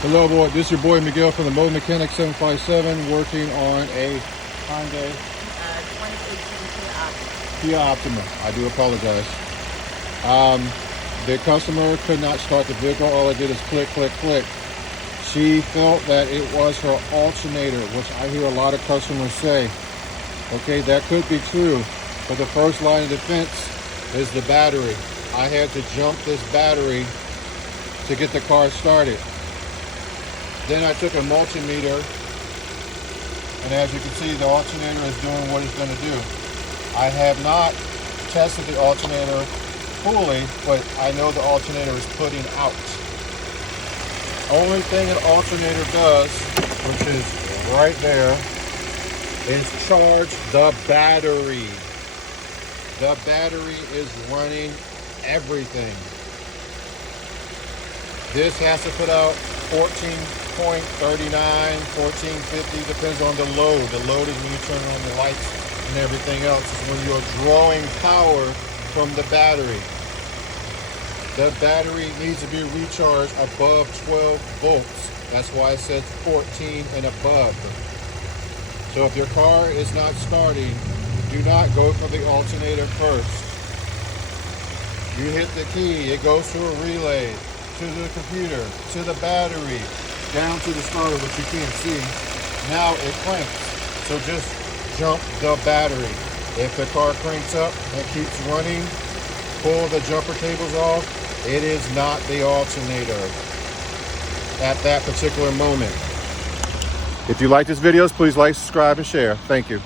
Hello, boy. This is your boy Miguel from the Mobile 757, working on a Hyundai 2018 Kia Optima. I do apologize. The customer could not start the vehicle. All it did is click, click, click. She felt that it was her alternator, which I hear a lot of customers say. Okay, that could be true, but the first line of defense is the battery. I had to jump this battery to get the car started. Then I took a multimeter, and as you can see, the alternator is doing what it's going to do. I have not tested the alternator fully, but I know the alternator is putting out. Only thing an alternator does, which is right there, is charge the battery. The battery is running everything. This has to put out 14.39, 1450, depends on the load. The load is when you turn on the lights and everything else. It's when you're drawing power from the battery. The battery needs to be recharged above 12 volts. That's why it says 14 and above. So if your car is not starting, do not go for the alternator first. You hit the key, it goes to a relay, to the computer, to the battery, down to the starter, which you can't see. Now it cranks. So just jump the battery. If the car cranks up and keeps running, pull the jumper cables off. It is not the alternator at that particular moment. If you like this video, please like, subscribe, and share. Thank you.